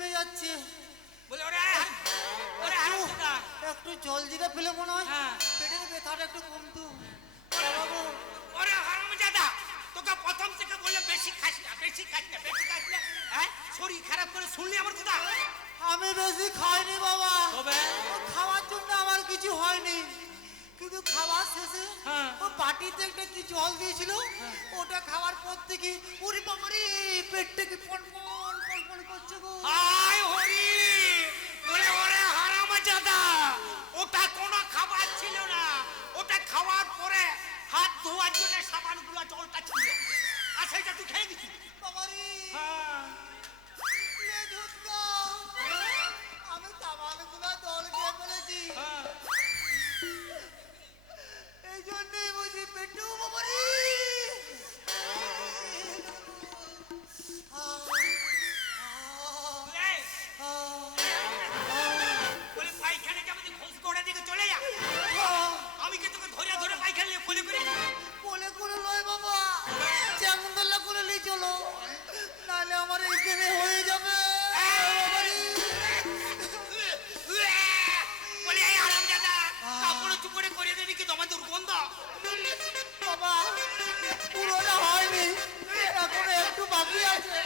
নেমে যাচ্ছে। বলে ওরে ওরে হারামজাদা, একটু জল জিরা পেলে মনে হয় হ্যাঁ। পেটের ব্যথাটা একটু কমতো। ওরে হারামজাদা, তোকে প্রথম থেকে বললে বেশি খাস না, বেশি খাস না, বেশি খাস না, হ্যাঁ শরীর খারাপ করে শুনলি আমার কথা? আমি বেশি খাইনি বাবা, তবে ও খাওয়ার জন্য আমার কিছু হয়নি, কিন্তু খাওয়ার শেষে হ্যাঁ। ও বাটিতে একটা কি জল দিয়েছিল, ওটা খাওয়ার পর থেকে ওরে বাবারে পেটটা কি পন পন পন পন করছে গো। হায় হরি, বলে ওরে হারামজাদা, ওটা কোনো খাবার ছিল না, ওটা খাওয়ার পরে হাত ধোয়ার জন্য সাবানগুলো জলটা ছিল, আর সেইটা তুই খেয়ে দিচ্ছিস। বাবারে হ্যাঁ। এ ধুতকা, আমি সাবানগুলো জল খেয়ে ফেলেছি, হ্যাঁ। এই জন্যই বুঝি পেটু বাবারে। বলে পায়খানা যাবে, ঘোষ করে দিকে চলে যা, আমি কি তোকে ধরে ধরে পায়খানা নিয়ে কোলে করে? কোলে করে লয় বাবা, চ্যাংদোলা করে নিয়ে চলো, নাহলে আমার এখানে হয়ে যাবে। বলে এই হারামজাদা, কাপড় চুপড়ে করে দিবি কি তোমার দুর্গন্ধ? বাবা পুরোটা হয়নি, এখনো একটু বাকি আছে,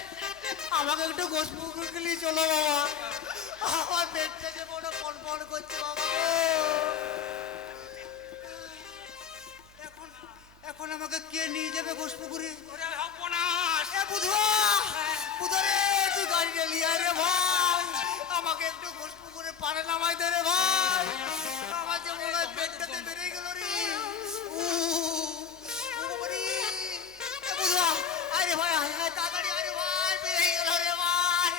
আমাকে একটু গোসপুকুরকে নিয়ে চলো বাবা, আমার পেটটা যে বড় পনপন করছে বাবা গো। এখন এখন আমাকে কে নিয়ে যাবে গোসপুকুরে? ওরে সর্বনাশ! এ বুধুয়া, বুধরে তুই গাড়িটা নিয়ে আয় রে ভাই, আমাকে একটু গোসপুকুরে পারে নামাই দে রে ভাই, আমার যে মনে হয় পেটটাতে বেড়ে গেল রে। বাবারে, এ বুধুয়া, আয় রে ভাই, আয় আয় তাড়াতাড়ি আয় রে ভাই, বেড়ে গেল রে ভাই।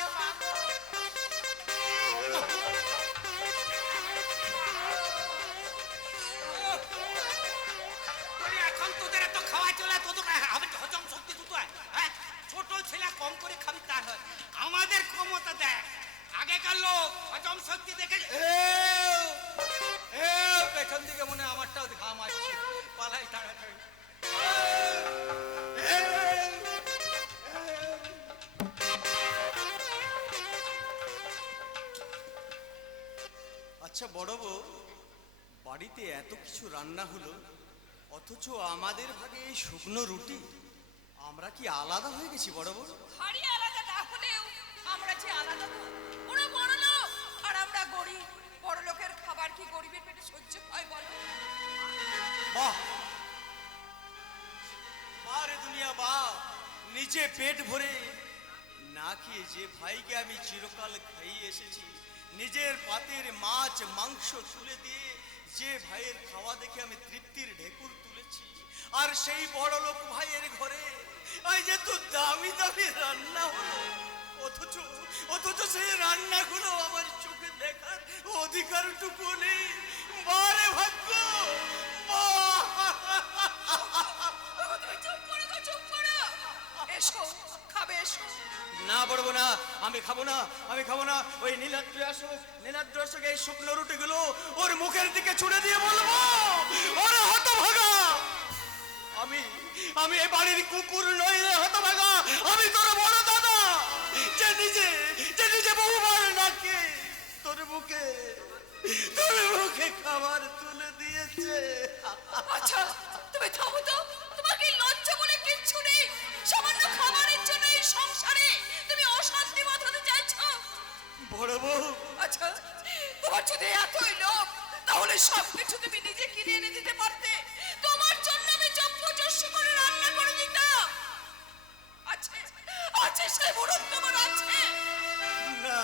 বলে এখন তোদের এত খাওয়া চলে, তোদের হবে হজম শক্তি কোথায়? হ্যাঁ, ছোট ছেলে কম করে খাবি তার হয়, আমাদের ক্ষমতা দেখ, আগেকার লোক হজম শক্তি দেখে পেছন দিকে মনে হয় আমারটাও ঘাম আসছে, পালাই তাড়াতাড়ি। আচ্ছা বড় বউ, বাড়িতে এত কিছু রান্না হলো, অথচ আমাদের ভাগে এই শুকনো রুটি, আমরা কি আলাদা হয়ে গেছি বড় বউ? হাড়ি আলাদা না হলেও আমরা যে আলাদা না, ওরা বড় লোক আর আমরা গরিব, বড় লোকের খাবার কি গরিবের পেটে সহ্য হয় বলো? বাহ বারে দুনিয়া বাহ, নিজে পেট ভরে না খেয়ে যে ভাইকে আমি চিরকাল খাইয়ে এসেছি, নিজের পাতের মাছ মাংস তুলে দিয়ে যে ভাইয়ের খাওয়া দেখে আমি তৃপ্তির ঢেকুর তুলেছি, আর সেই বড় লোক ভাইয়ের ঘরে এই যে তো দামি দামি রান্না হলো, অথচ অথচ সেই রান্নাগুলো আমার চোখে দেখার অধিকারটুকু নেই। বারে ভাগ্য, তুমি চুপ করো গো, চুপ করো, এসো খাবে এসো। না বলবো না, আমি খাবো না, আমি খাবো না। ওই নীলাদ্রি আসুক, নীলাদ্রি আসুক, এই শুকনো রুটিগুলো ওর মুখের দিকে ছুড়ে দিয়ে বলবো, ওরে হতভাগা, আমি আমি এই বাড়ির কুকুর নই রে হতভাগা, আমি তোর বড় দাদা, যে নিজে বহুবার নাকে তোর মুখে খাবার তুলে দিয়েছে। আচ্ছা তুমি থামো তো, তোমার কি লজ্জা বলে কিচ্ছু নেই? সামান্য খাবারের জন্য এই সংসারে তুমি অশান্তি বাঁধাতে চাইছো? বড় বউ, আচ্ছা তোমার যদি এতই লোভ, তাহলে সবকিছু তুমি নিজে কিনে এনে দিতে পারতে, তোমার জন্য আমি যজ্ঞ করে রান্না করে দিতাম। আছে আছে সে মুরত তোমার আছে? না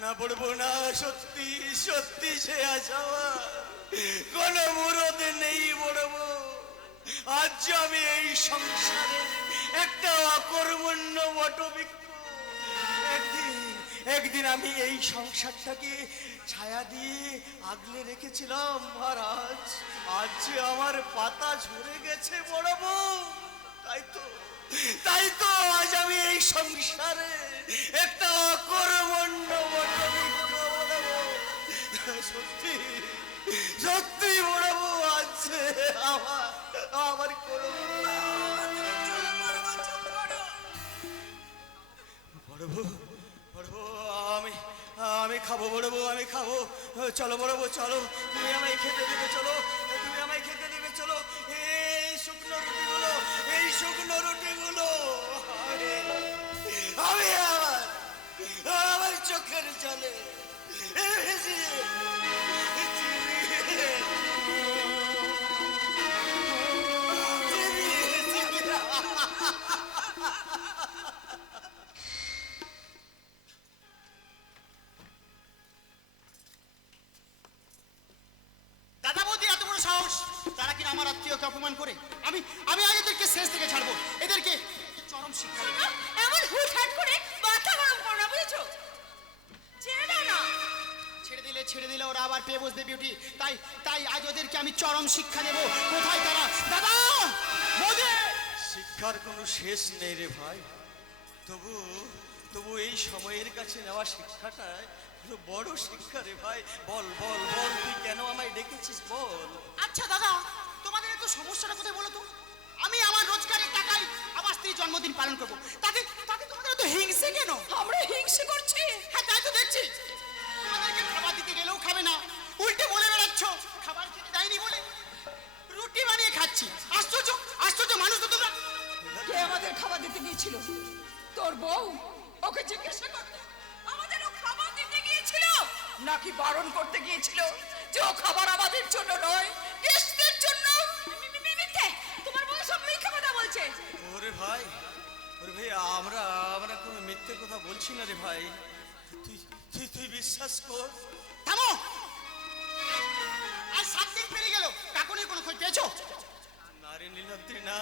না বলবো না, সত্যি সত্যি সে আশা কোন মুরদ নেই বলবো। আজ আমি এই সংসারে একটা অকর্মণ্য বটবৃক্ষ, একদিন আমি এই সংসারটাকে ছায়া দিয়ে আগলে রেখেছিলাম, আর আজ যে আমার পাতা ঝরে গেছে বলবো। তাই তো আজ আমি এই সংসারে একটা অকর্মণ্য বটবৃক্ষ বলবো। সত্যি সত্যি বলবো, আজ আমার বড় বড় খাবো বড় বউ, আমি খাবো। চলো বড় বউ চলো, তুমি আমায় খেতে দেবে, চলো তুমি আমায় খেতে দেবে, চলো। এই শুকনো রুটিগুলো, এই শুকনো রুটিগুলো আমি আমার চোখের জলে ভিজিয়ে দাদা বৌদি এত বড় সাহস, তারা কিনা আমার আত্মীয়কে অপমান করে। আমি আমি আজ এদেরকে শেষ থেকে ছাড়বো, এদেরকে চরম শিক্ষা দেব। এমন হুটহাট করে মাথা গরম করো না, বুঝেছো? ছেড়ে দাও না। ছেড়ে দিলে ওরা আবার পেয়ে বসবে বিউটি। তাই তাই আজ ওদেরকে আমি চরম শিক্ষা দেব। কোথায় তারা? দাদা বৌদি! শিক্ষার কোনো শেষ নেই রে ভাই। তবু তবু এই সময়ের কাছে নেওয়া শিক্ষাটা হলো বড় শিক্ষা রে ভাই। বল বল বল, তুই কেন আমায় ডেকেছিস বল। আচ্ছা দাদা, তোমাদের এত সমস্যাটা কোথায় বলো তো? আমি আমার রোজগারের টাকায় আমার স্ত্রীর জন্মদিন পালন করবো, তাতে তাতে তোমাদের এত হিংসে কেন? আমরা হিংসে করছি? হ্যাঁ তাই তো দেখছি। তোমাদেরকে খাবার দিতে গেলেও খাবে না, উল্টে বলে বেড়াচ্ছ খাবার খেতে দেয়নি বলে। রুটি বানিয়ে খাচ্ছি। আশ্চর্য আশ্চর্য মানুষ তো তোমরা। কে আমাদের খাবার দিতে গিয়েছিল? তোর বউ? ওকে জিজ্ঞাসা কর। আমাদেরও খাবার দিতে গিয়েছিল নাকি বারণ করতে গিয়েছিল যে ও খাবার আমাদের জন্য নয়, গেস্টদের জন্য? মিথ্যে, তোমার বউ সব মিথ্যে কথা বলছে। ওরে ভাই আমরা আমরা কোনো মিথ্যে কথা বলছি না রে ভাই। তুই তুই তুই বিশ্বাস কর। থামো। আর 7 দিন পেরিয়ে গেল, কাকুনির কোনো খোঁজ পেয়েছো? নারী নীলাদ্রি না,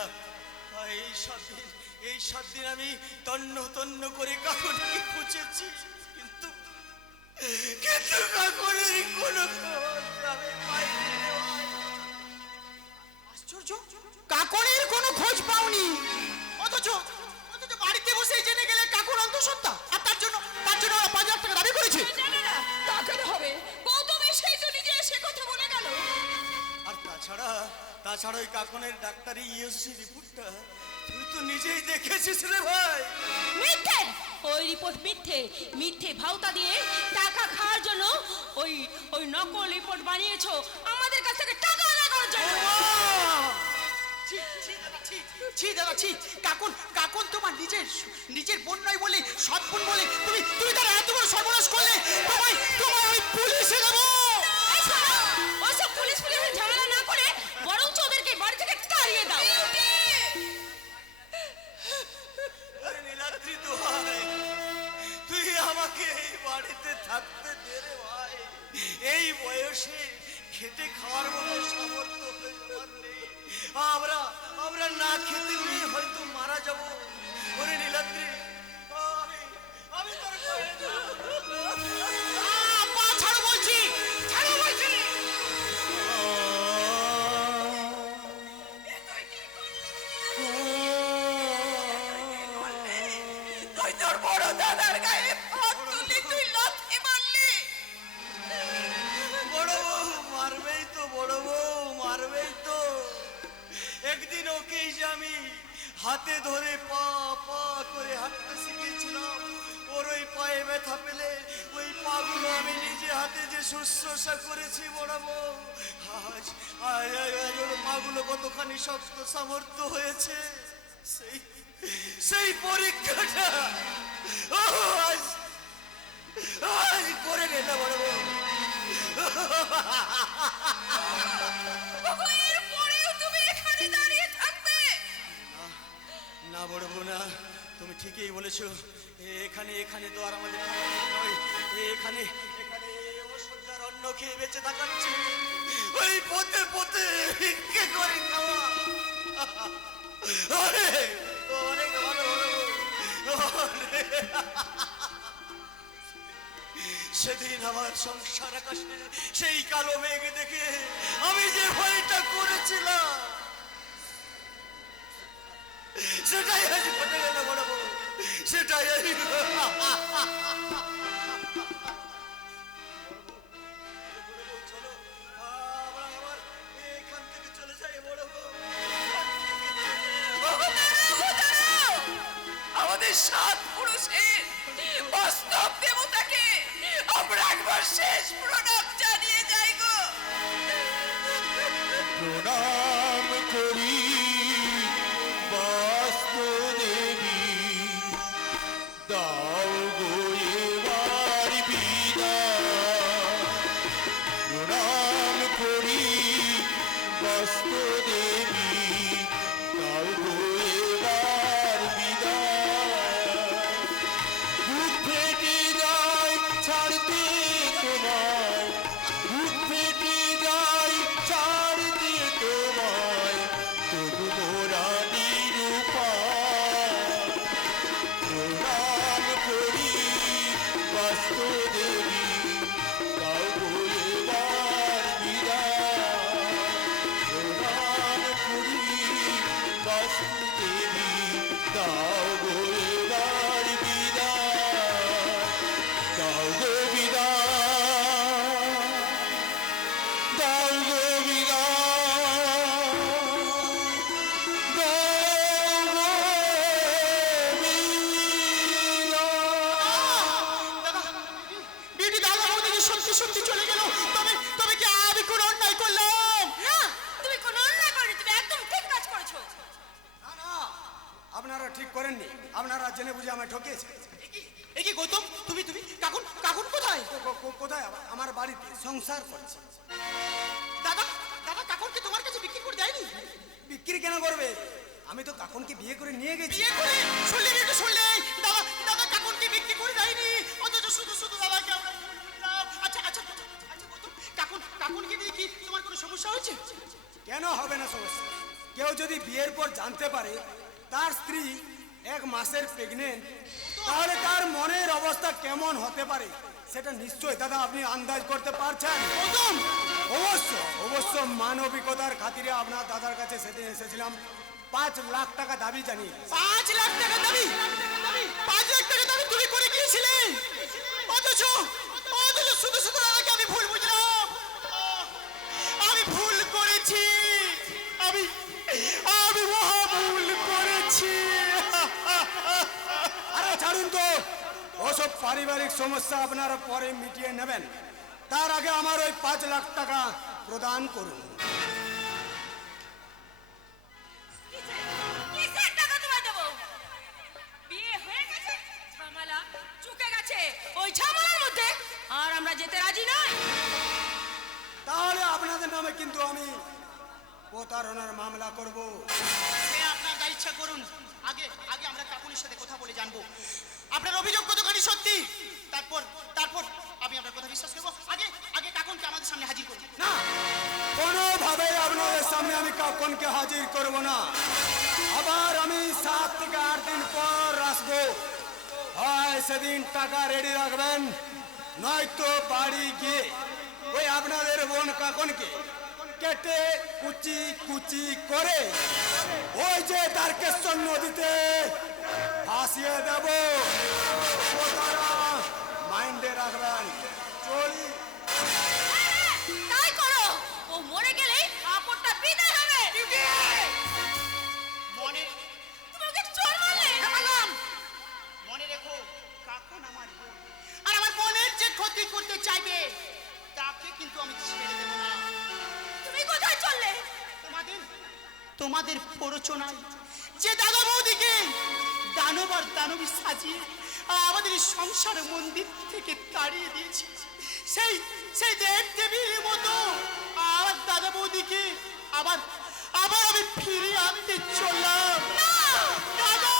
এই 7 দিন আমি তন্ন তন্ন করে কাকুনিকে খুঁজেছি, কিন্তু কিন্তু কাকুনির কোনো খোঁজ আমি পাইনি রে ভাই। আশ্চর্য, কাকুনির কোনো খোঁজ পাওনি, অথচ অথচ বাড়িতে বসে জেনে গেলে কাকুর অন্তঃসত্ত্বা, আর তার জন্য ওরা 5,000 টাকা দাবি করেছে। জানে না তা কেন হবে? গৌতমী সেই তো নিজে এসে কথা বলে গেল। আর তাছাড়া ওই কাকুনের ডাক্তারি ইউসি রিপোর্টটা তুই তো নিজেই দেখেছিস রে ভাই। মিথ্যে, ওই রিপোর্ট মিথ্যে। মিথ্যে ভাওতা দিয়ে টাকা খাওয়ার জন্য ওই ওই নকল রিপোর্ট বানিয়েছো আমাদের কাছ থেকে টাকা আদায় করার জন্য। ছি দাদা ছি। কাকুন তোমার নিজের বোন নয় বলে, সৎ বোন বলে তুমি তার এত বড় সর্বনাশ করলে। তোমায় আমি পুলিশে দেবো। এই শোনো, ওসব পুলিশের ঝামেলা না করে বরঞ্চ ওদেরকে বাড়ি থেকে তাড়িয়ে দাও। আরে নীলাদ্রি দোহাই, তুই আমাকে এই বাড়িতে থাকতে দে রে ভাই। এই বয়সে খেটে খাওয়ার মতো সামর্থ্য আমার নেই। আমরা না খেতে পেয়ে হয়তো মারা যাব। ওরে নীলাদ্রি, আমি তোর পায়ে পা ছাড়ো বলছি, ছাড়ো বলছি। তুই তোর বড় দাদার গায়ে হাত তুললি, তুই লাথি মারলি। বড় বউ মারবেই তো, বড় বউ মারবেই তো। একদিন ওকেই যে আমি হাতে ধরে পা পা করে হাঁটতে শিখিয়েছিলাম। ওর ওই পায়ে ব্যথা পেলে ওই পাগুলো আমি নিজে হাতে যে শুশ্রূষা করেছি বড় বউ, আজ ওর পাগুলো কতখানি শক্ত সামর্থ্য হয়েছে। সেই পরীক্ষাটা ও আজ করে গেল বড় বউ। এর পরেও তুমি এখানে দাঁড়িয়ে থাকবে? না বড় বউ না, তুমি ঠিকই বলেছো। এখানে তো আর আমাদের নয়। এখানে অসহ্যার অন্ন খেয়ে বেঁচে থাকাচ্ছে। ওই পথে পথে ভিক্ষে করে খাওয়া অনেক ভালো বড় বউ। সেদিন আমার সংসার আকাশে সেই কালো মেঘ দেখে আমি যে ভয়টা করেছিলাম সেটাই আজ ঘটে গেল বড় বউ, সেটাই আজ। চলো আমরা আবার এখান থেকে চলে যাই বড় বউ। আমাদের 7 পুরুষের বাস্তব দেবতাকে আমরা ছাড়তে তোমায় বুক ফেটে যায় ছাড়তে তোমায় তবু মোরা নিরুপায় প্রণাম করি বাস্তু দেবী দাও গো এবার বিদায় প্রণাম করি বাস্তু দেবী দাও গো এবার বিদায় দাও গো বিদায় দাও গো বিদায় দাও গো বিটি দাদা বৌদি যে সত্যি সত্যি চলে গেল, তবে তবে কি আমি কোনো অন্যায় করলাম? না, তুমি কোনো অন্যায় করনি, তুমি একদম ঠিক কাজ করেছো। না না, আপনারা ঠিক করেননি, আপনারা জেনে বুঝে আমায় ঠকিয়েছেন। এ কি গৌতম, তুমি তুমি কাকুন কাকুন কোথায়? কোথায়? আমার বাড়িতে সংসার করছে। দাদা দাদা কাকুনকে তোমার কাছে বিক্রি করে দেয়নি? বিক্রি কেন করবে? আমি তো কাকুনকে বিয়ে করে নিয়ে গেছি। বিয়ে করে শুনলে একটু শুনলে, দাদা দাদা কাকুনকে বিক্রি করে দেয়নি, অথচ শুধু শুধু দাদাকে আমরা বললাম। আচ্ছা আচ্ছা আচ্ছা গৌতম, কাকুনকে নিয়ে কি তোমার কোনো সমস্যা হয়েছে? কেন হবে না সমস্যা? কেউ যদি বিয়ের পর জানতে পারে তার স্ত্রী 1 মাসের প্রেগনেন্ট, তাহলে তার মনের অবস্থা কেমন হতে পারে সেটা নিশ্চয়ই দাদা আপনি আন্দাজ করতে পারছেন। গৌতম, অবশ্য অবশ্য মানবিকতার খাতিরে আপনার দাদার কাছে সেদিন এসেছিলাম, 5 লাখ টাকা দাবি জানিয়ে। 5 লাখ টাকা দাবি? 5 লাখ টাকা দাবি তুমি করে গিয়েছিলে, অথচ অথচ শুধু শুধু দাদাকে আমি ভুল বুঝলাম। আমি ভুল করেছি, আমি আমি মহা ভুল করেছি। আরে ছাড়ুন তো, ওসব পারিবারিক সমস্যা আপনারা পরে মিটিয়ে নেবেন, তার আগে আমার ওই 5 লাখ টাকা প্রদান করুন। কিসের টাকা তোমায় দেবো? বিয়ে হয়ে গেছে, ঝামেলা চুকে গেছে, ওই ঝামেলার মধ্যে আর আমরা যেতে রাজি নই। তাহলে আপনাদের নামে কিন্তু আমি প্রতারণার মামলা করব। সে আপনার যা ইচ্ছা করুন, আগে আগে আমরা কাকুনির সাথে কথা বলে জানবো আপনার অভিযোগ কতখানি সত্যি, তারপর তারপর আমি আপনার কথা বিশ্বাস করবো। আগে আগে কাকুনকে আমাদের সামনে হাজির করুন। না, কোনোভাবেই আপনাদের সামনে আমি কাকুনকে হাজির করব না। আবার আমি 7 থেকে 8 দিন পর আসবো। হয় সেদিন টাকা রেডি রাখবেন, নয়তো বাড়ি গিয়ে ওই আপনাদের বোন কাকুনকে কেটে কুচি কুচি করে ওই যে তারকেশ্বর নদীতে ভাসিয়ে দেব। কথাটা মাইন্ডে রাখবেন। চলি। তাই করো, ও মরে গেলে আপদটা বিদায় হবে। মনে তুমি ওকে চোর মারলে। মনে রেখো, কাকুন আমার বোন, আর আমার বোনের যে ক্ষতি করতে চাইবে তাকে কিন্তু আমি ছেড়ে দেবো না। তুমি কোথায় চললে? তোমাদের প্ররোচনায় যে দাদা বৌদিকে দানব আর দানবী সাজিয়ে আমাদের এই সংসার মন্দির থেকে তাড়িয়ে দিয়েছি, সেই সেই দেব দেবীর মতো আমার দাদা বৌদিকে আবার আবার আমি ফিরিয়ে আনতে চললাম। দাদা!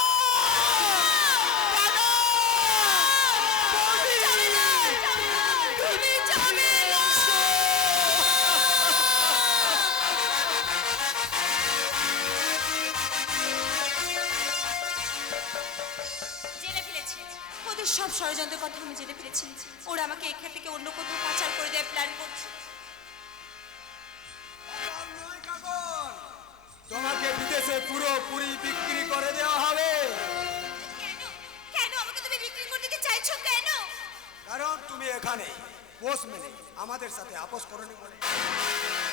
দাদা! বৌদি! তুমি যাবে না। জেনে ফেলেছি, ওদের সব ষড়যন্ত্রের কথা আমি জেনে ফেলেছি। ওরা আমাকে এখান থেকে অন্য কোথাও পাচার করে দেওয়ার প্ল্যান করছে। তোমাকে বিদেশে পুরোপুরি বিক্রি করে দেওয়া হবে। কেন? কেন আমাকে তুমি বিক্রি করে দিতে চাইছো কেন? কারণ তুমি এখানে পোষ মেনে আমাদের সাথে আপোষ করনি বলে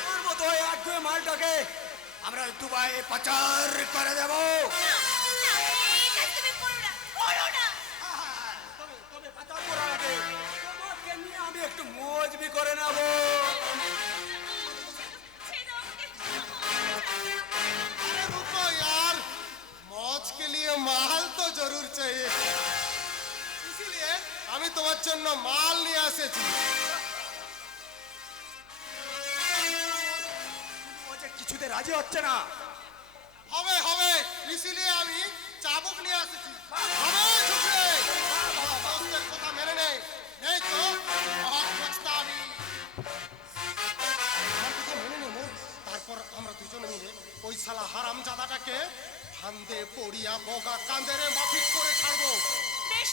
আমার মতো একদম মালটাকে আমরা দুবাইয়ে পাচার করে দেব। না, না, এই কাজ তুমি করো না, করো না। তবে পাচার করার আগে তোমাকে নিয়ে আমি একটু মজবি করে নেব। ছেড়ে আমাকে। रुको यार, मौज के लिए माल तो जरूर चाहिए, इसीलिए আমি তোমার জন্য মাল নিয়ে এসেছি। ও যে কিছুতে রাজি হচ্ছে না। হবে হবে, ইসিলিয়ে আমি চাবুক নিয়ে এসেছি। হবে ঝুঁকলে দোস্তের কথা মেনে নেই, নেই তো ফান্দে পড়িয়া বগা কান্দেরে মাফিক করে ছাড়বো। বেশ,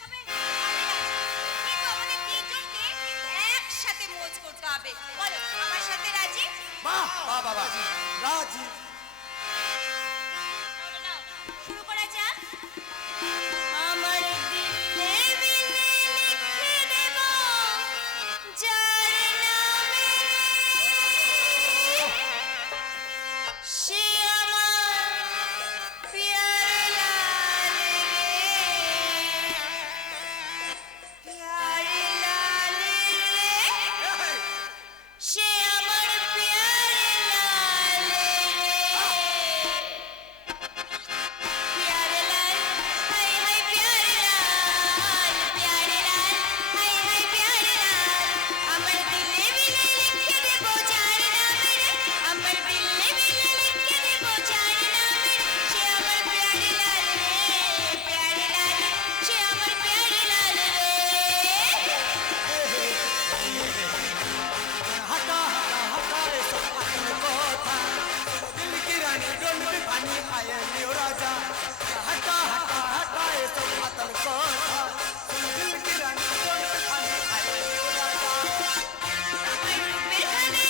তবে কিন্তু আমাদের তিনজনকে একসাথে মোজ করতে হবে। বলো, আমার সাথে রাজি? বাহ বাহ বাবা রাজি। বলো না, শুরু করা যাক। আমার দিলে বিলে লিখে দেব যার নামে, সে আমার প্যারে লাল রে, প্যারে লাল রে, সে আমার প্যারে লাল রে, প্যারে লাল, হাই হাই প্যারে লাল, প্যারে লাল, হাই হাই প্যারে লাল। আমার দিলে বিলে লিখে দেব যার নামে রে, আমার দিলে বিলে লিখে দেব যার নামে রে, সে আমার প্যারে লাল রে, প্যারে লাল, সে আমার প্যারে লাল রে। হাঁটা হাঁটা হাঁটা রে সব পাতল কথা, দিল কি রানী ডোলবে পানি আয়ে লিও রাজা। হাঁটা হাঁটা হাঁটা রে সব পাতল কথা, দিল কি রানী ডোলবে পানি আয়ে লিও রাজা। আমার রূপের খানে,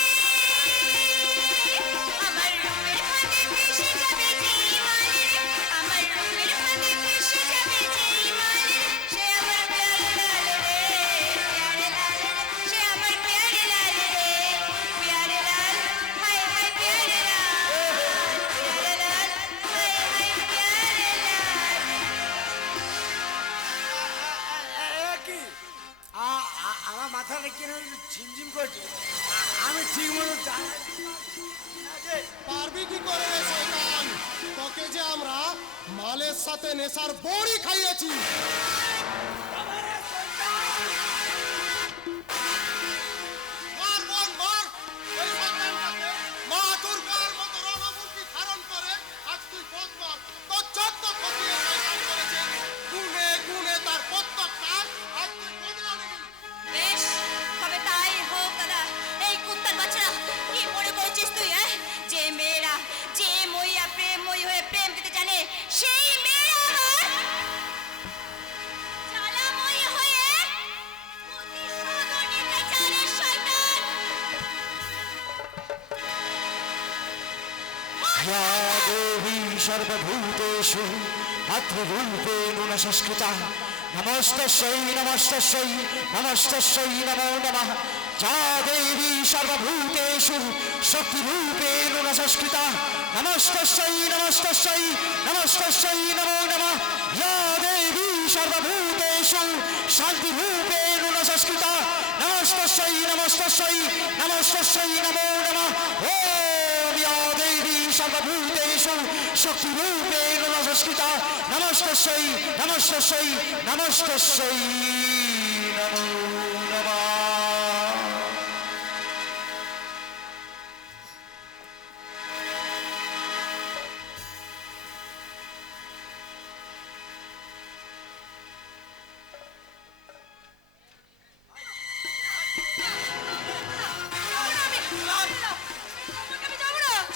আমার রূপের খানে ভেসে যাবে যেই মালে রে, আমার রূপের খানে ভেসে যাবে যেই মালে রে, সে আমার প্যারে লাল রে, প্যারে লাল রে, সে আমার প্যারে লাল রে, প্যারে লাল, হাই হাই প্যারে লাল, প্যারে লাল, হাই হাই প্যারে লাল। কি আমার মাথাটা কেন ঝিমঝিম করছে? আমি ঠিক মতো জানি। পারবি কি করে রে শয়তান? তোকে যে আমরা মালের সাথে নেশার বড়ি খাইয়েছি। মার বোন মার, এই শয়তানটাকে মা দুর্গার মতো রণমূর্তি ধারণ করে আজ তুই বোধ কর তোর যত খতিয়ে শয়তান করেছে, গুনে গুনে তার প্রত্যেকটা আজ তুই বদলা নিবি। বেশ, তবে তাই হোক দাদা। এই কুত্তার বাচ্চারা, কি মনে করেছিস তুই, যে মেয়েরা, যে মইয়া প্রেমময়ী হয়ে প্রেম দিতে জানে, সেই মেয়েরা আবার জ্বালাময়ী হয়ে প্রতিশোধও নিতে জানে শয়তান। या देवी सर्वभूतेषु मातृरूपेण न संस्कृता नमस्तस्यै नमस्तस्यै नमस्तस्यै नमो नमः। या देवी सर्वभूतेषु शक्तिरूपेण न संस्कृता नमस्तस्यै नमस्तस्यै नमस्तस्यै नमो नमः। या देवी सर्वभूतेषु शान्तिरूपेण न संस्कृता नमस्तस्यै नमस्तस्यै नमस्तस्यै नमो नमः। ओम या देवी सर्वभूतेषु शक्तिरूपेण न संस्कृता नमस्तस्यै नमस्तस्यै नमस्तस्यै नमो नमः।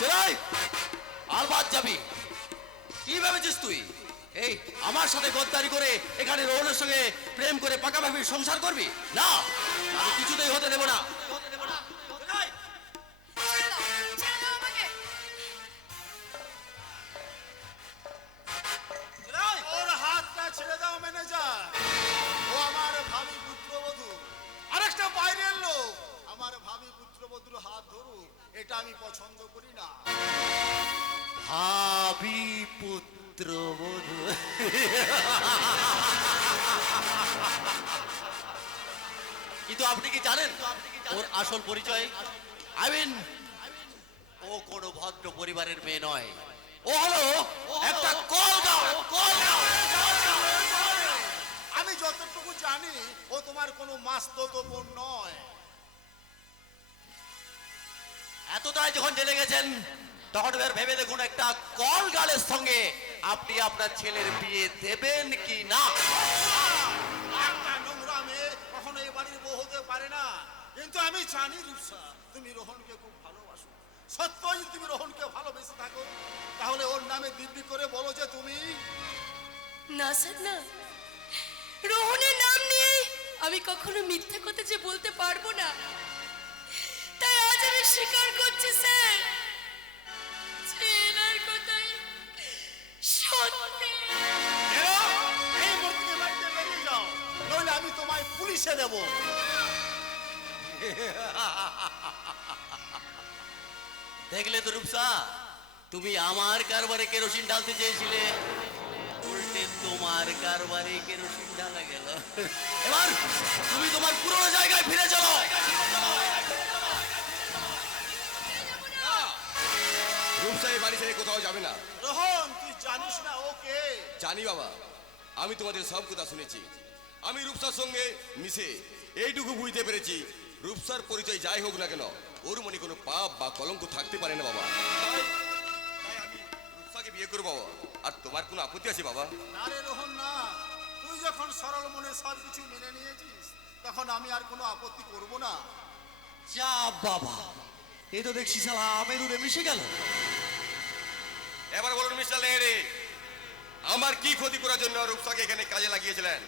চলাই আর বাদ যাবি কি ভেবেছিস তুই? এই আমার সাথে গদ্দারি করে এখানে রোহনের সঙ্গে প্রেম করে পাকাপাকি সংসার করবি? না, আমি কিছুতেই হতে দেব না। ওর হাতটা ছেড়ে দাও ম্যানেজার। ও আমার ভাবি পুত্রবধূ, আরেকটা বাইরের লোক আমার ভাবি পুত্রবধূর হাত ধরুক, এটা আমি পছন্দ করি না। ভাবি পুত্রবধূ কিন্তু আপনি কি জানেন ওর আসল পরিচয়? আই মিন ও কোনো ভদ্র পরিবারের মেয়ে নয়, ও হলো একটা কলগাঁও। আমি যতটুকু জানি ও তোমার কোনো মাস্তুতো বোন নয়। এতটাই যখন জেনে গেছেন তখন এবার ভেবে দেখুন একটা কল গালের সঙ্গে আপনি আপনার ছেলের বিয়ে দেবেন কি না। একটা নোংরা মেয়ে কখনো এই বাড়ির বউ হতে পারে না। কিন্তু আমি জানি রূপসা, তুমি রোহনকে খুব ভালোবাসো। সত্যই যদি তুমি রোহনকে ভালোবেসে থাকো তাহলে ওর নামে দিব্যি করে বলো যে তুমি না স্যার না, রোহনের নাম নিয়ে আমি কখনো মিথ্যে কথা যে বলতে পারবো না, তাই আজ আমি স্বীকার করছি স্যার, ছেলের কথাই সত্যি। এরা এই মুহূর্তে বাড়িতে বেরিয়ে যাও, নইলে আমি তোমায় পুলিশে দেব। দেখলে তো রূপসা, তুমি আমার কারবারে কেরোসিন ঢালতে চেয়েছিলে, উল্টে তোমার কারবারে কেরোসিন ঢালা গেল। এবার তুমি তোমার পুরনো জায়গায় ফিরে চলো। রূপসা এই বাড়ি ছেড়ে কোথাও যাবে না। রোহন, তুই জানিস না ওকে? জানি বাবা, আমি তোমাদের সব কথা শুনেছি। আমি রূপসার সঙ্গে মিশে এইটুকু বুঝতে পেরেছি, রূপসার পরিচয় যাই হোক না কেন, ওর মনে কোনো পাপ বা কলঙ্ক থাকতে পারে না বাবা। তাই আমি রূপসাকে বিয়ে করবো বাবা। আর তোমার কোনো আপত্তি আছে বাবা? না রে রোহন না, তুই যখন সরল মনে সব কিছু মেনে নিয়েছিস তখন আমি আর কোনো আপত্তি করব না। যা বাবা, এই তো দেখছি শালা আমের উড়ে মিশে গেল। এবার বলুন মিস্টার লেহেরে, আমার কি ক্ষতি করার জন্য রূপসাকে এখানে কাজে লাগিয়েছিলেন?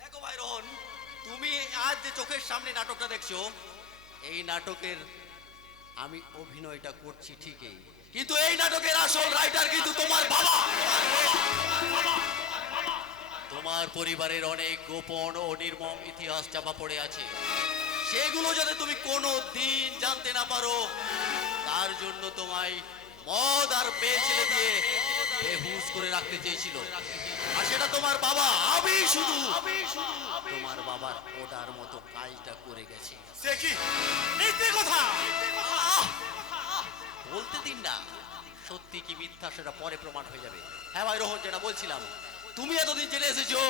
দেখো ভাই রোহন, তুমি আজ যে চোখের সামনে নাটকটা দেখছো, এই নাটকের আমি অভিনয়টা করছি ঠিকই, কিন্তু এই নাটকের আসল রাইটার কিন্তু তোমার বাবা। তোমার পরিবারের অনেক গোপন ও নির্মম ইতিহাস চাপা পড়ে আছে, সেগুলো যাতে তুমি কোনো দিন জানতে না পারো, তার জন্য তোমায় মদ আর পেয়ে ছেলে দিয়ে বেহুশ করে রাখতে চেয়েছিল। আর সেটা তোমার বাবা আমি শুধু তোমার বাবার ওটার মতো কাজটা করে গেছে। সে কি মিথ্যে কথা! বলতে দিন না, সত্যি কি মিথ্যা সেটা পরে প্রমাণ হয়ে যাবে। হ্যাঁ ভাই রোহন, যেটা বলছিলাম, তুমি এতদিন জেনে এসেছো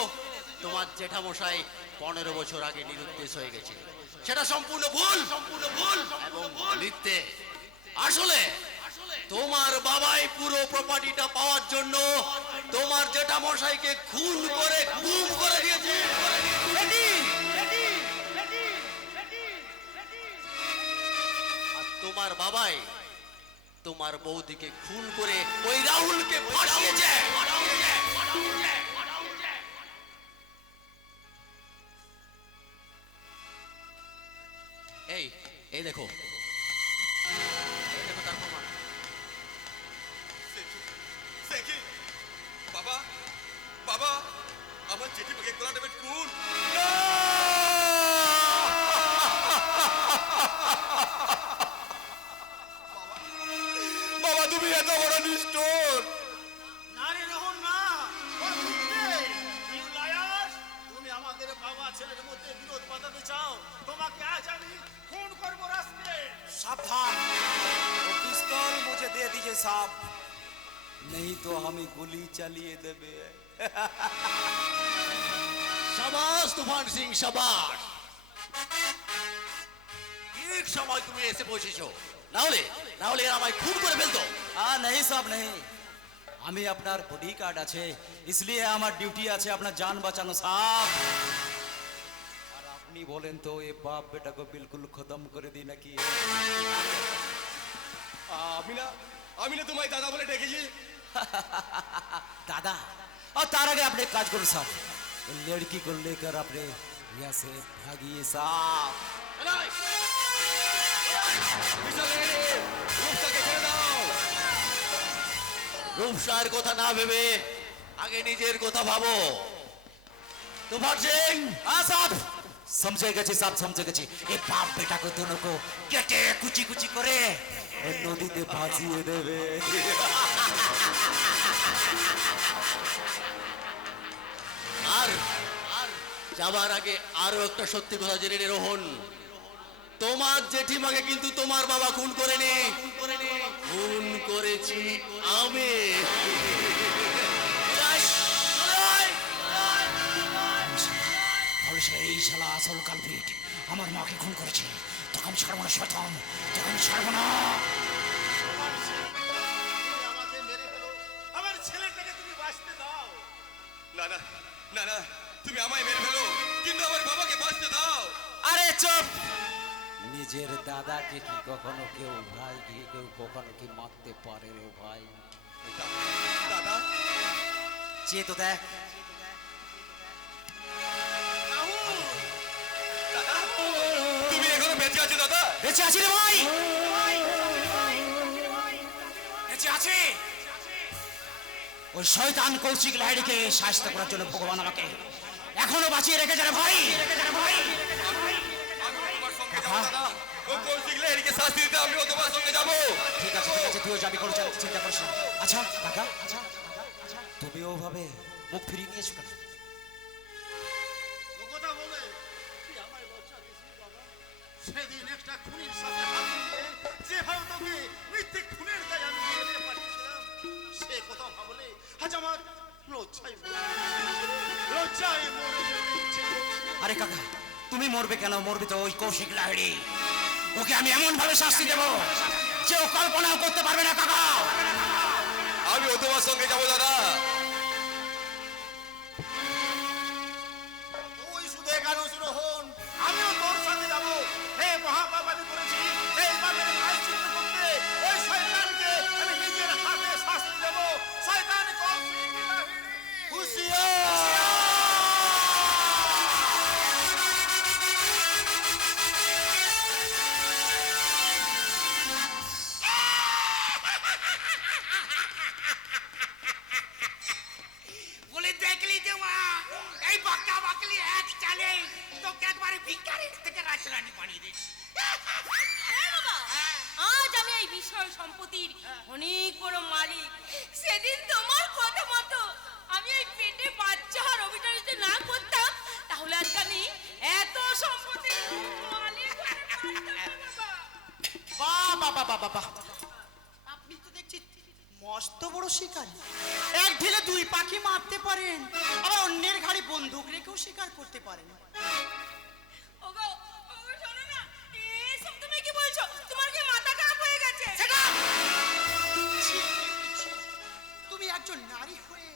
তোমার জেঠামশাই 15 বছর আগে নিরুদ্দেশ হয়ে গেছে। সেটা সম্পূর্ণ ভুল এবং মিথ্যে। আসলে তোমার বাবাই পুরো প্রপার্টিটা পাওয়ার জন্য তোমার জেঠামশাইকে খুন করে গুম করে দিয়েছে। আর তোমার বাবাই তোমার বৌদিকে খুন করে ওই রাহুলকে ফাঁসিয়েছে। এই এই দেখো, এই দেখো তার প্রমাণ। সে কি বাবা? বাবা, আমার জেঠিমাকে গলা টেপে খুন! বাবা, তুমি এত বড় নিষ্ঠুর! না রে রোহন না, ও মিথ্যে। You liars! তুমি আমাদের বাবা ছেলের মধ্যে বিরোধ বাঁধাতে চাও, তোমাকে আজ আমি খুন করবো রাস্তায়। सावधान, वो पिस्तौल मुझे दे दीजिए साहब, नहीं तो हमें गोली चलिए देबे। শাবাশ তুফান সিং, শাবাশ। ঠিক সময় তুমি এসে পৌঁছেছো, না হলে এরা আমায় খুন করে ফেলতো। हाँ नहीं साहब नहीं, আমি আপনার বডিগার্ড আছে, इसलिए আমার ডিউটি আছে আপনার জান বাঁচানো সাহেব। আর আপনি বলেন তো এই বাপ বেটাকে বিলকুল খতম করে দিই নাকি? আমি না তোমায় দাদা বলে ডেকেছি। दादा, और तार आगे अपने काज करो साहब, लड़की को लेकर अपने यहाँ से भागिए साहब। মিস্টার লেহেরে, রূপসাকে ছেড়ে দাও। রূপসার কথা না ভেবে আগে নিজের কথা ভাবো। তুফান সিং, हाँ साहब, समझेगा जी साहब, समझेगा जी। ये बाप बेटा को दोनों को केटे कुची कुची करे और नदी ते भासिए देवे। আর যাবার আগে আরো একটা সত্যি কথা জেনে নে রোহন, তোমার জেঠিমাকে কিন্তু তোমার বাবা খুন করেনি, খুন করেছি আমি। এই শালা আসল কালপিট আমার মাকে খুন করেছে, তোকে আমি ছাড়বো না শয়তান, তোকে আমি ছাড়বো না। তুমি আমাকে মেরে ফেলো, আমার ছেলেটাকে তুমি বাঁচতে দাও। না না না না, তুমি আমায় মেরে ফেলো, কিন্তু আমার বাবাকে বাঁচতে দাও। আরে চুপ, নিজের দাদাকে কি কখনো কেউ ভাই কি কেউ কখনো কি মারতে পারে রে ভাই? দাদা যে তো দেখ তুমি এখনো বেঁচে আছো দাদা? বেঁচে আছি রে ভাই, বেঁচে আছি। ওই শয়তান কৌশিক লাহিড়িকে শাস্তি করার জন্য ভগবান আমাকে এখনো বাঁচিয়ে রেখেছে রে ভাই। আমি তোমার সঙ্গে যাবো দাদা। ও কৌশিক লাহিড়িকে শাস্তি দিতে আমিও তোমার সঙ্গে যাবো। ঠিক আছে ঠিক আছে, তুইও যাবি, কোনো চিন্তা করিস না। আচ্ছা কাকা, তুমি ওভাবে মুখ ফিরিয়ে নিয়েছো কেন? ও কথা বলে তুই আমায় লজ্জা দিছিস বাবা। সেদিন একটা খুনির সাথে হাত মিলিয়ে যেভাবে তোকে মিথ্যে খুনের দায় আমি মেরে পাঠিয়েছিলাম, সে কথা ভাবলে আজ আমার লজ্জায় মরে যেতে ইচ্ছে করছে। আরে কাকা, তুমি মরবে কেন? মরবে তো ওই কৌশিক লাহিড়ি। ওকে আমি এমন ভাবে শাস্তি দেবো যে ও কল্পনাও করতে পারবে না কাকা। আমিও তোমার সঙ্গে যাবো দাদা। তুই শুধু এখানে শুরু হন, আমিও তোর সাথে যাবো। হে মহাপাপ আমি করেছি, সেই পাপের প্রায়শ্চিত্ত করতে ওই শয়তানকে আমি নিজের হাতে শাস্তি দেবো। শয়তান কৌশিক লাহিড়ী। বলে দেখলি তো মা, এই বাক্কা বাকলি এক চালে তোকে একবারে ভিখারির থেকে রাজরানী বানিয়ে দিয়েছি। হ্যাঁ বাবা, আজ আমি এই বিষয় সম্পত্তির অনেক বড় মালিক। সেদিন তোমার কথা মতো আমি এই পেটে বাচ্চা আর অভিনয় যদি না করতাম, তাহলে আজকে আমি এত সম্পত্তির মালিক হতে পারতাম না বাবা। বাবা আপনি তো দেখছি মস্ত বড় শিকারী। এক ঢিলে দুই পাখি মারতে পারেন, আবার অন্যের ঘাড়ে বন্দুক রেখেও শিকার করতে পারেন। ওগো, শোনো না, এসব তুমি কি বলছো? তোমার কি মাথা খারাপ হয়ে গেছে? ছি, ছি, তুমি একজন নারী হয়ে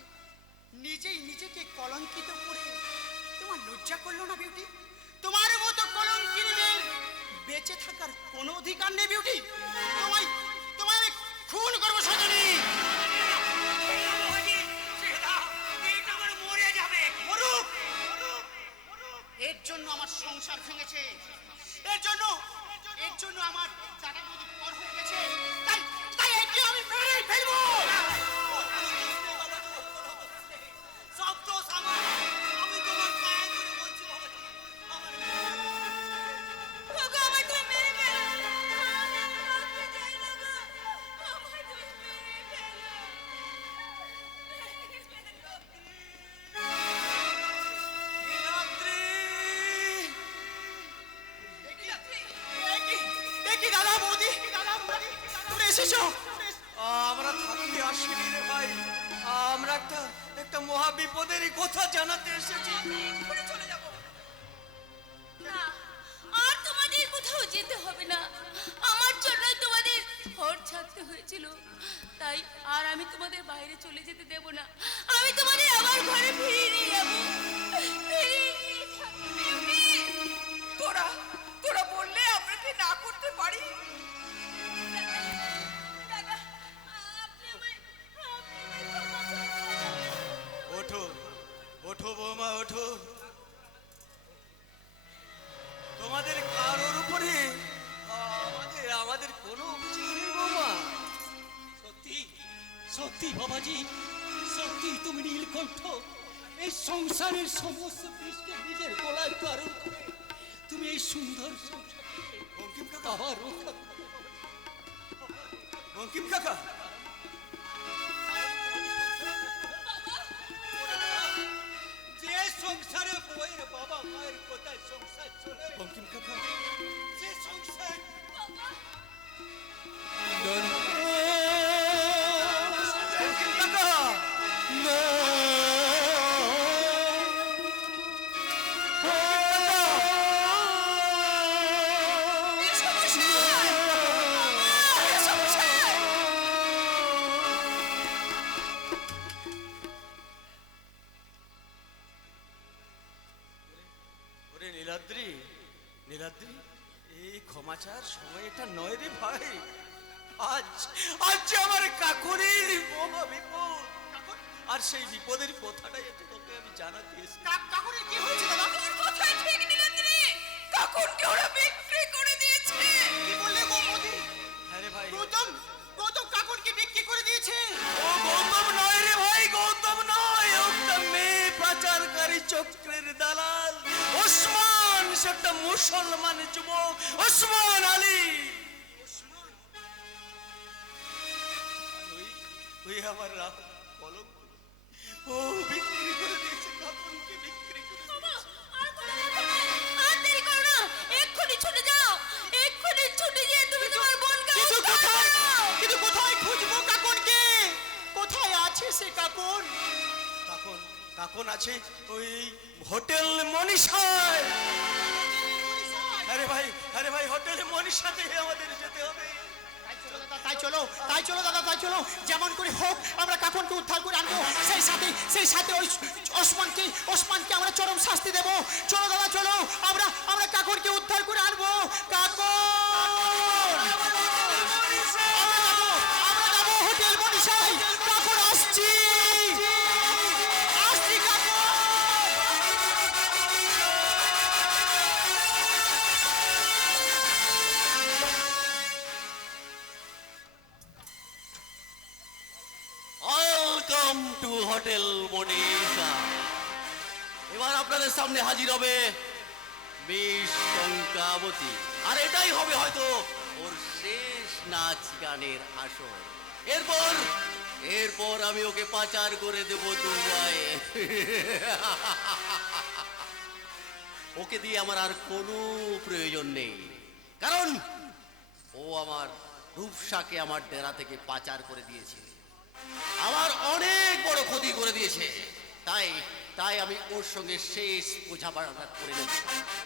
নিজেই নিজেকে কলঙ্কিত করে তোমার লজ্জা করলো না বিউটি? তোমার মতো কলঙ্কিনী মেয়ের বেঁচে থাকার কোনো অধিকার নেই বিউটি। তোমায় তোমায় আমি খুন করবো সজনী। মরে যাবে। মরুক, এর জন্য আমার সংসার ভেঙেছে, এর জন্য আমার দাদা বৌদি পর হয়ে গেছে, তাই তাই একে আমি মেরে ফেলবো। সব দোষ আমার, আমি তোমার পায়ে ধরে বলছি বাবাজি, আমার ওগো, আমায় তুমি মেরে ফেলো। আমি আর বাঁচতে চাই না গো। আমায় তুমি মেরে ফেলো। কি দাদা বৌদি, তুমি এসেছো? আমরা থাকতে আসিনি রে ভাই, আমরা একটা মহা বিপদেরই কথা জানাতে এসেছি। এক্ষুনি চলে যাব। না, আর তোমাদের কোথাও যেতে হবে না। আমার জন্যই তোমাদের ঘর ছাড়তে হয়েছিল, তাই আর আমি তোমাদের বাইরে চলে যেতে দেব না। আমি তোমাদের আবার ঘরে ফিরিয়ে নিয়ে যাবো। ফিরিয়ে নিয়ে যাবো। বিউটি, তোরা বললে আমরা কি না করতে পারি? দাদা, আপনি আমায় ক্ষমা করে দিন। ওঠো ওঠো বৌমা ওঠো। তোমাদের কারোর উপরে আমাদের কোনো অভিযোগ নেই বৌমা। সত্যি সত্যি বাবাজি, সত্যি তুমি নীলকণ্ঠ এই সংসারের সমস্ত বিষকে নিজের গলায় ধারণ করে তুমি এই সুন্দর সংসারকে বঙ্কিম কাকা, আবার রক্ষা করো। বঙ্কিম কাকা, যে সংসারে বইয়ের বাবা মায়ের কোথায় সংসার চলে, বঙ্কিম কাকা, সে সংসার বঙ্কিম কাকা, ওরে নীলাদ্রি, নীলাদ্রি, এই ক্ষমাচার সময় এটা নয় রে ভাই। আজ আজ যে আমার কাকুরির মহা বিপদ, আর সেই বিপদের কথাটাই একটু তোকে আমি জানাতে এসেছি। কাকুরের কি হয়েছে দাদা? তোর কথাই ঠিক নীলাদ্রি, কাকুরকে ওরা বিক্রি করে দিয়েছে। কি বললে বৌদি? হ্যাঁ রে ভাই। গৌতম গৌতম কাকুরকে বিক্রি করে দিয়েছে। ও গৌতম নয় রে ভাই, গৌতম নয়, একটা মেয়ে পাচারকারী চক্রের দালাল ওসমান, সেটা মুসলমান যুবক ওসমান আলী। ওই আমার রাম কলঙ্ক, ও বিক্রি করে দিয়েছে, কাকুরকে বিক্রি করে দিয়েছে। আর কোনো কথা নয়, আর দেরি করো না, এক্ষুনি ছুটে যাও, এক্ষুনি ছুটে গিয়ে তুমি তোমার বোনকে কিন্তু উদ্ধার কোথায়, করো। কিন্তু কোথায় খুঁজবো কাকুনকে? কোথায় আছে সে কাকুন? কাকুন, কাকুন আছে ওই হোটেল মনীষায়। আরে ভাই, আরে ভাই, হোটেল মনীষাতে আমাদের যেতে হবে। তাই চলো দাদা, তাই চলো। যেমন করে হোক আমরা কাকুনকে উদ্ধার করে আনবো, সেই সাথে ওই ওসমানকে আমরা চরম শাস্তি দেবো। চলো দাদা, চলো, আমরা কাকুনকে উদ্ধার করে আনবো। কাকুন, আমরা যাবো হোটেল মনীষায়। কাকুন, আসছি কাকুন। Welcome to hotel Manisha. এবার আপনাদের সামনে হাজির হবে মিস টঙ্কাবতী, আর এটাই হবে হয়তো ওর শেষ নাচ গানের আসর। এরপর আমি ওকে পাচার করে দেব দুবাই। ওকে দিয়ে আমার আর কোনো প্রয়োজন নেই, কারণ ও আমার রূপসাকে আমার ডেরা থেকে পাচার করে দিয়েছে, আমার অনেক বড় ক্ষতি করে দিয়েছে। তাই আমি ওর সঙ্গে শেষ বোঝাপড়া করে নেব।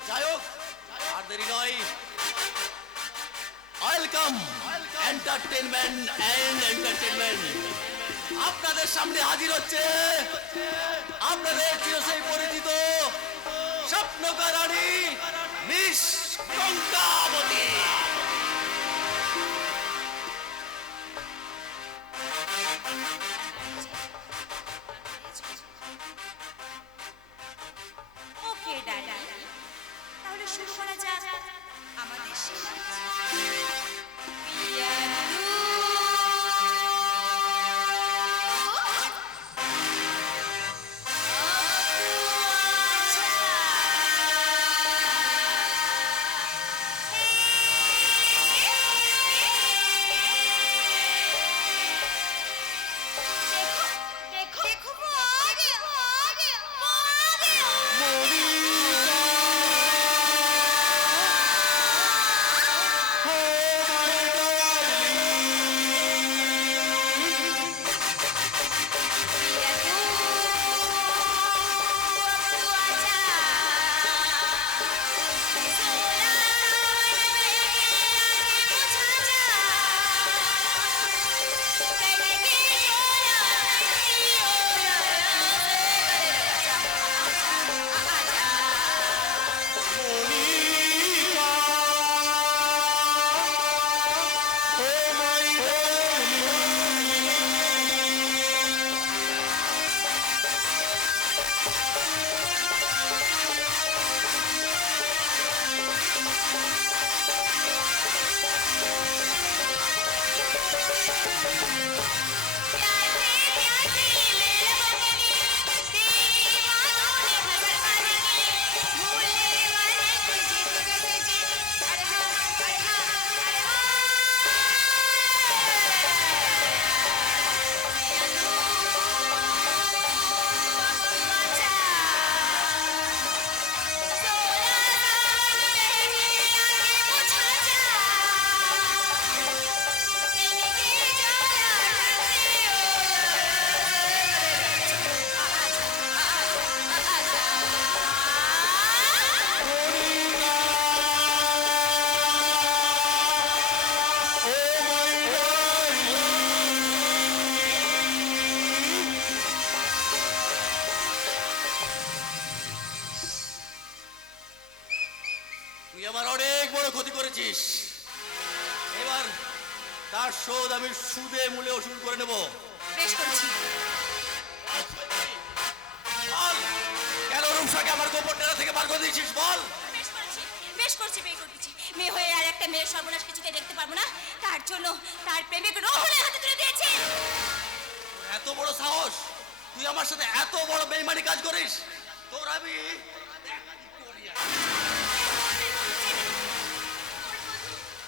যাই হোক, আর দেরি নয়, ওয়েলকাম এন্টারটেনমেন্ট এন্ড এন্টারটেনমেন্ট। আপনাদের সামনে হাজির হচ্ছে আপনাদের চিরস্থায়ী পরিচিত স্বপ্নকার রানী মিস টঙ্কাবতী। ওকে দাদা, তাহলে শুরু করা যাক আমাদের সেই নাচ। দেখো আগে আগে আগে তুই আমার অনেক বড় ক্ষতি করেছিস, এবার তার শোধ আমি সুদে মূলে ওষুধ করে নেব। বেশ করেছি। বল, কেন রূপসাকে আমার গোপন ডেরা থেকে বার করে দিয়েছিস বল? বেশ করেছি, বেশ করছি, বেশ করছি। মেয়ে হয়ে আর একটা মেয়ের সর্বনাশ কিছুতে দেখতে পারবো না, তার জন্য তার প্রেমিক রোহনের হাতে তুলে দিয়েছি। এত বড় সাহস, তুই আমার সাথে এত বড় বেইমানি কাজ করিস? তোর আমি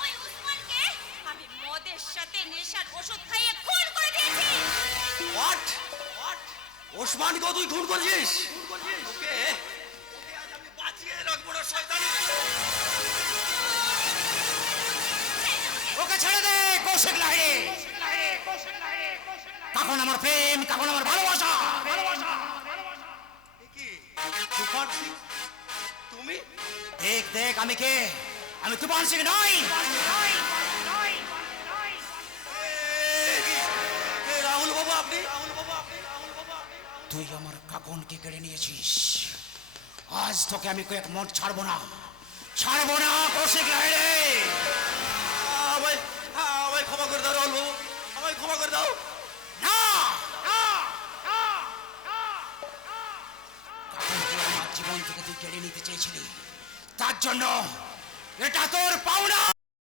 ওই উসমানকে আমি মদের সাথে নেশার ওষুধ খাইয়ে খুন করে দিয়েছি। হোয়াট? ওসমানকে তুই খুন করেছিস? ওকে আজ আমি বাঁচিয়ে রাখবো না শয়তানি। ওকে ছেড়ে দে কৌশিক লাহিড়ী। কখন আমার প্রেম, কখন আমার ভালোবাসা। তুফান সিং, তুমি? দেখ দেখ আমি কে, আমি তুফান সিং নই। রাহুল বাবু আপনি? তুই আমার কাকনকে কেড়ে নিয়েছিস, আজ তোকে আমি কয়েক মন ছাড়বো না, ছাড়বো না কৌশিক লাহিড়ী। আমায় ক্ষমা করে দাও রাহুল বাবু, আমায় ক্ষমা করে দাও। না, কাকনকে আমার জীবন থেকে তুই কেড়ে নিতে চেয়েছিলি, তার জন্য এটা তোর পাওনা।